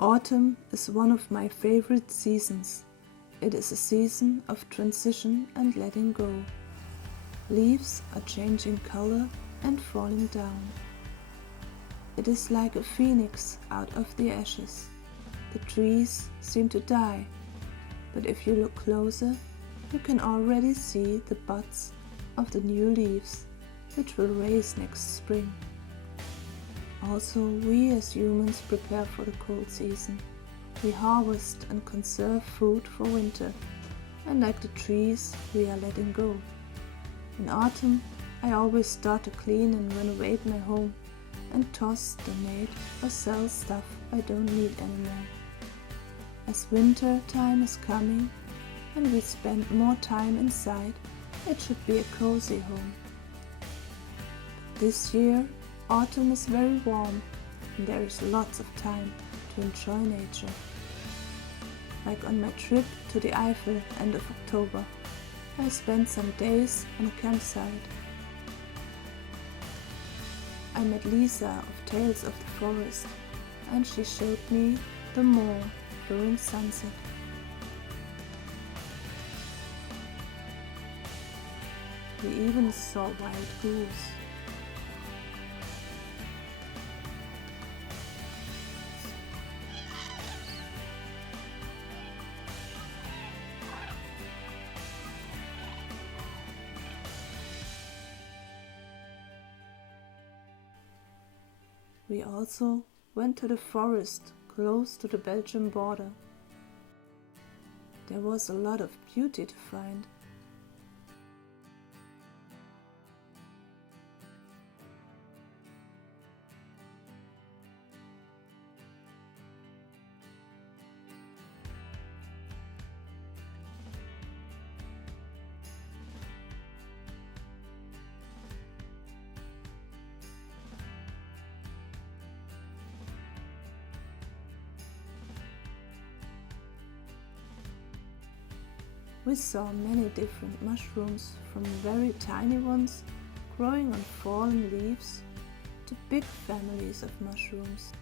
Autumn is one of my favorite seasons. It is a season of transition and letting go. Leaves are changing color and falling down. It is like a phoenix out of the ashes. The trees seem to die, but if you look closer, you can already see the buds of the new leaves, which will raise next spring. Also, we as humans prepare for the cold season. We harvest and conserve food for winter, and like the trees, we are letting go. In autumn, I always start to clean and renovate my home, and toss, donate or sell stuff I don't need anymore. As winter time is coming and we spend more time inside, it should be a cozy home. But this year, autumn is very warm and there is lots of time to enjoy nature. Like on my trip to the Eifel end of October, I spent some days on a campsite. I met Lisa of Tales of the Forest and she showed me the Moor during sunset. We even saw wild goose. We also went to the forest close to the Belgian border. There was a lot of beauty to find. We saw many different mushrooms, from very tiny ones growing on fallen leaves to big families of mushrooms.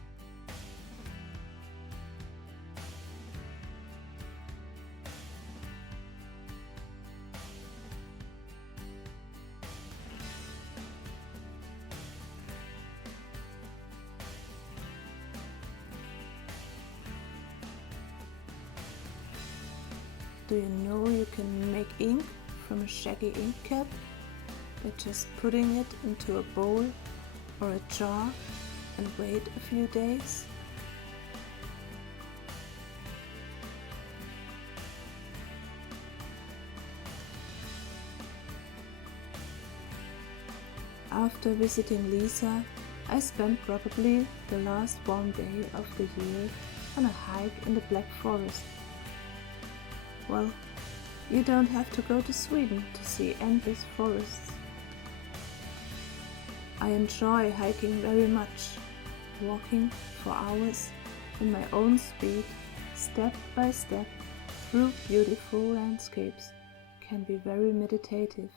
Do you know you can make ink from a shaggy ink cap by just putting it into a bowl or a jar and wait a few days? After visiting Lisa, I spent probably the last warm day of the year on a hike in the Black Forest. Well, you don't have to go to Sweden to see endless forests. I enjoy hiking very much. Walking for hours in my own speed, step by step, through beautiful landscapes can be very meditative.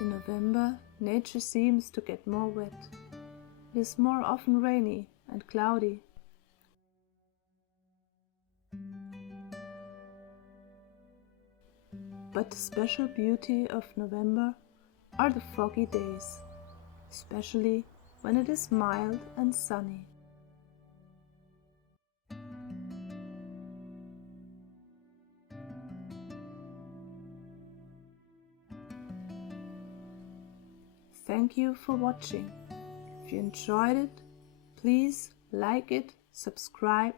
In November, nature seems to get more wet. It is more often rainy and cloudy. But the special beauty of November are the foggy days, especially when it is mild and sunny. Thank you for watching. If you enjoyed it, please like it, subscribe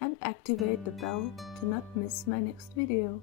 and activate the bell to not miss my next video.